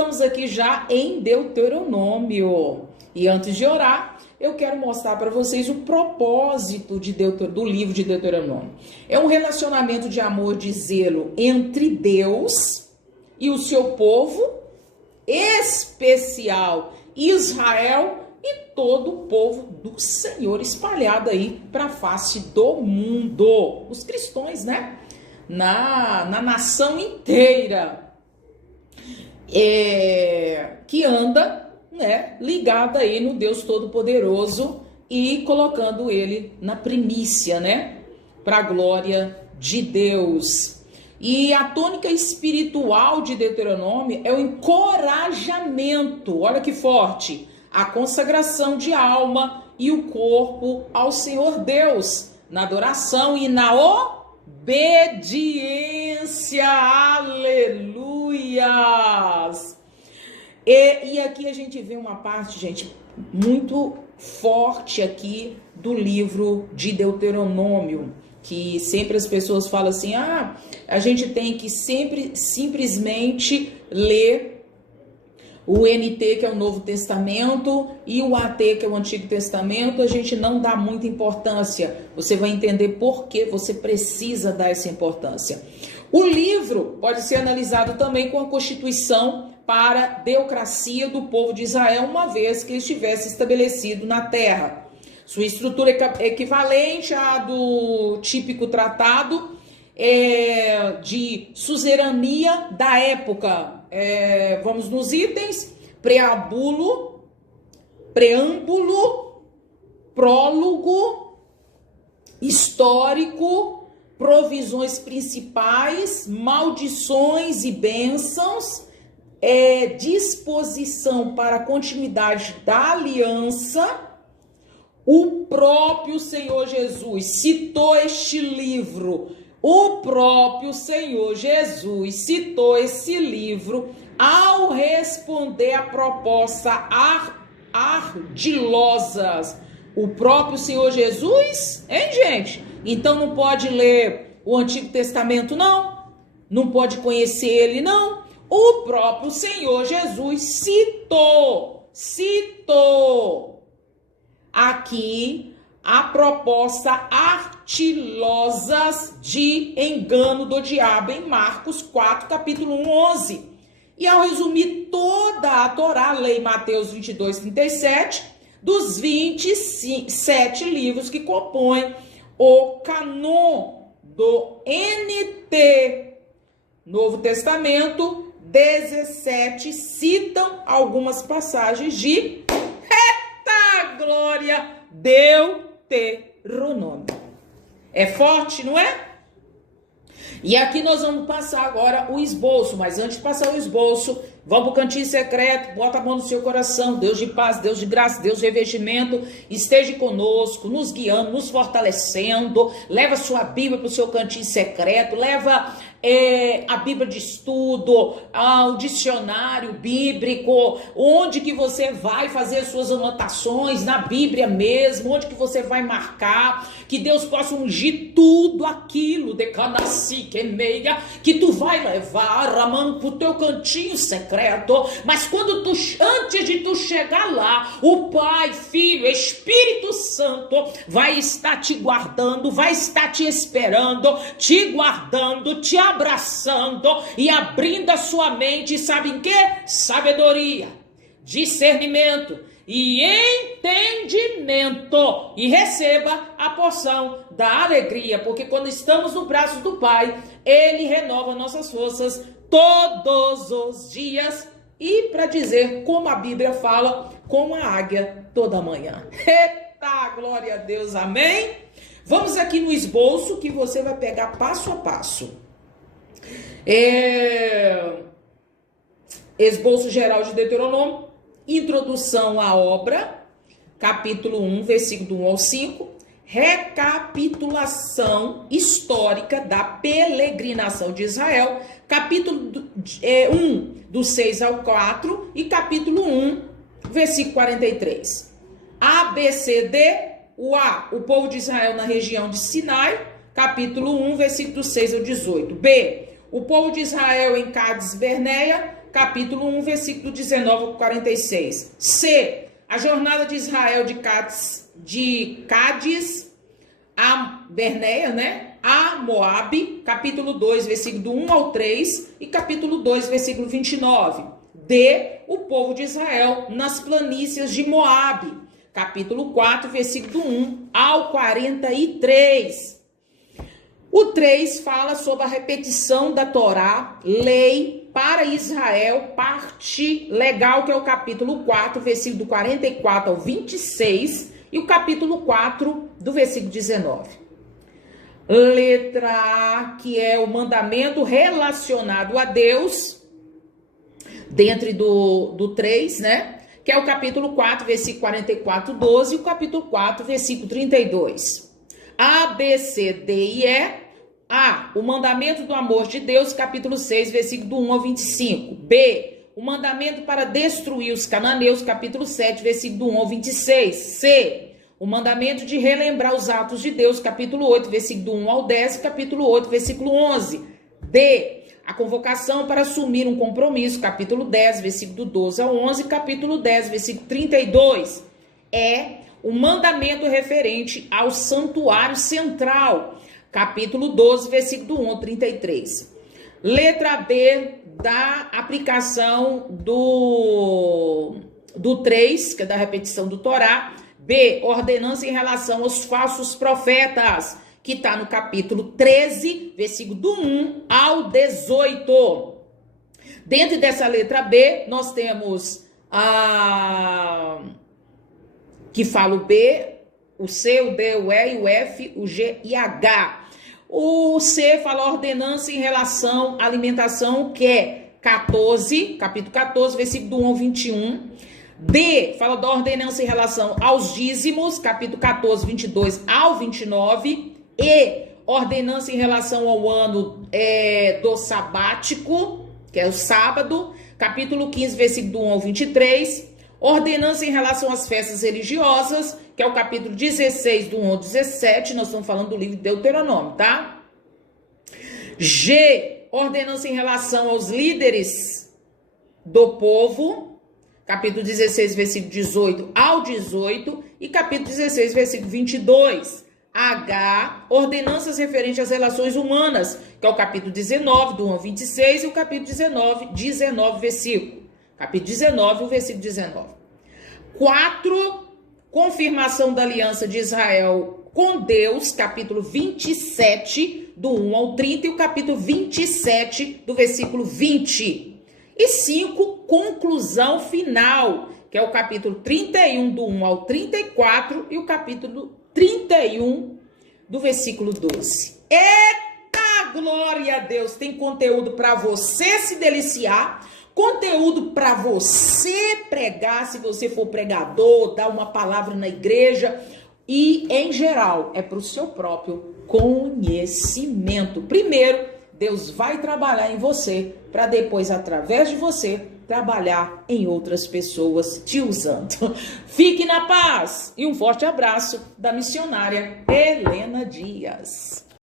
estamos aqui já em Deuteronômio. E antes de orar, eu quero mostrar para vocês o propósito do livro de Deuteronômio. É um relacionamento de amor, de zelo entre Deus e o seu povo, especial Israel e todo o povo do Senhor espalhado aí para a face do mundo. Os cristãos, né? Na nação inteira. Que anda, né, ligada aí no Deus Todo-Poderoso e colocando ele na primícia, né, para a glória de Deus. E a tônica espiritual de Deuteronômio é o encorajamento, olha que forte, a consagração de alma e o corpo ao Senhor Deus, na adoração e na obediência. Aleluias! E aqui a gente vê uma parte, gente, muito forte aqui do livro de Deuteronômio, que sempre as pessoas falam assim, a gente tem que sempre simplesmente ler o NT, que é o Novo Testamento, e o AT, que é o Antigo Testamento, a gente não dá muita importância. Você vai entender por que você precisa dar essa importância. O livro pode ser analisado também com a Constituição para a teocracia do povo de Israel, uma vez que ele estivesse estabelecido na terra. Sua estrutura é equivalente à do típico tratado de suzerania da época. Vamos nos itens: preâmbulo, prólogo, histórico, provisões principais, maldições e bênçãos, disposição para a continuidade da aliança. O próprio Senhor Jesus citou este livro. O próprio Senhor Jesus citou esse livro ao responder a propostas ardilosas. O próprio Senhor Jesus, hein, gente? Então não pode ler o Antigo Testamento, não? Não pode conhecer ele, não? O próprio Senhor Jesus citou aqui a proposta artilosas de engano do diabo em Marcos 4, capítulo 1, 11. E ao resumir toda a Torá, a lei Mateus 22, 37, dos 27 livros que compõem o canon do NT, Novo Testamento, 17 citam algumas passagens de glória, Deuteronômio. É forte, não é? E aqui nós vamos passar agora o esboço, mas antes de passar o esboço, vamos para o cantinho secreto, bota a mão no seu coração. Deus de paz, Deus de graça, Deus de revestimento, esteja conosco, nos guiando, nos fortalecendo. Leva sua Bíblia para o seu cantinho secreto, leva a Bíblia de estudo, o dicionário bíblico, onde que você vai fazer as suas anotações, na Bíblia mesmo, onde que você vai marcar, que Deus possa ungir tudo aquilo de canassi, que meia, que tu vai levar, Ramon, pro teu cantinho secreto. Mas quando antes de tu chegar lá, o Pai, Filho, Espírito Santo vai estar te guardando, vai estar te esperando, te guardando, te abraçando e abrindo a sua mente, sabe em quê? Sabedoria, discernimento e entendimento, e receba a porção da alegria, porque quando estamos no braço do Pai, Ele renova nossas forças todos os dias, e para dizer como a Bíblia fala, como a águia toda manhã. Eita, glória a Deus, amém? Vamos aqui no esboço que você vai pegar passo a passo. Esboço geral de Deuteronômio, introdução à obra, capítulo 1, versículo 1 ao 5, recapitulação histórica da peregrinação de Israel, capítulo 1, do 6 ao 4, e capítulo 1, versículo 43. A, B, C, D, o A, o povo de Israel na região de Sinai, capítulo 1, versículo 6 ao 18. B, o povo de Israel em Cádiz Berneia, capítulo 1, versículo 19 ao 46. C, a jornada de Israel de Cádiz a Berneia, né? A Moabe, capítulo 2, versículo do 1 ao 3 e capítulo 2, versículo 29. D, o povo de Israel nas planícies de Moabe, capítulo 4, versículo do 1 ao 43. O 3 fala sobre a repetição da Torá, lei para Israel, parte legal, que é o capítulo 4, versículo do 44 ao 26, e o capítulo 4, do versículo 19. Letra A, que é o mandamento relacionado a Deus, dentro do 3, né? Que é o capítulo 4, versículo 44, 12, e o capítulo 4, versículo 32. A, B, C, D e E. A, o mandamento do amor de Deus, capítulo 6, versículo do 1 ao 25. B, o mandamento para destruir os cananeus, capítulo 7, versículo do 1 ao 26. C, o mandamento de relembrar os atos de Deus, capítulo 8, versículo do 1 ao 10, capítulo 8, versículo 11. D, a convocação para assumir um compromisso, capítulo 10, versículo do 12 ao 11, capítulo 10, versículo 32. E, o mandamento referente ao santuário central, capítulo 12, versículo do 1 ao 33. Letra B, da aplicação do 3, que é da repetição do Torá. B, ordenança em relação aos falsos profetas, que está no capítulo 13, versículo do 1 ao 18. Dentro dessa letra B, nós temos que fala o B, o C, o D, o E, o F, o G e H. O C fala ordenança em relação à alimentação, que é 14, capítulo 14, versículo do 1 ao 21. D fala da ordenança em relação aos dízimos, capítulo 14, 22 ao 29. E, ordenança em relação ao ano do sabático, que é o sábado, capítulo 15, versículo do 1 ao 23. Ordenança em relação às festas religiosas, que é o capítulo 16, do 1 ao 17, nós estamos falando do livro de Deuteronômio, tá? G, ordenança em relação aos líderes do povo, capítulo 16, versículo 18 ao 18, e capítulo 16, versículo 22. H, ordenanças referentes às relações humanas, que é o capítulo 19, do 1 ao 26, e o capítulo 19, versículo. Capítulo 19, o versículo 19. 4, confirmação da aliança de Israel com Deus, capítulo 27, do 1 ao 30, e o capítulo 27, do versículo 20. E 5, conclusão final, que é o capítulo 31, do 1 ao 34, e o capítulo 31, do versículo 12. Eita, glória a Deus! Tem conteúdo para você se deliciar, conteúdo para você pregar, se você for pregador, dar uma palavra na igreja, e em geral é para o seu próprio conhecimento. Primeiro, Deus vai trabalhar em você para depois, através de você, trabalhar em outras pessoas te usando. Fique na paz e um forte abraço da missionária Helena Dias.